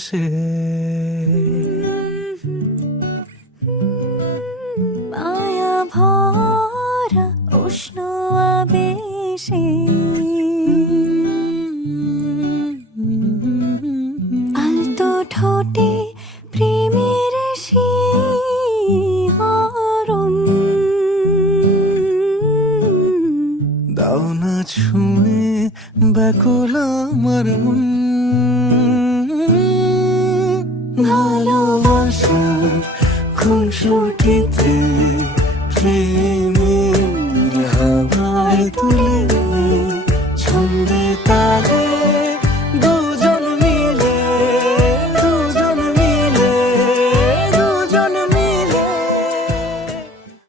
শেষে। মায়া ভরা উষ্ণ আবেশে আলতো ঠোঁটে প্রেমের শিহরণ দাও না ছুঁয়ে ব্যাকুল আমার মন। ভালোবাসার খুনসুটিতে প্রিয়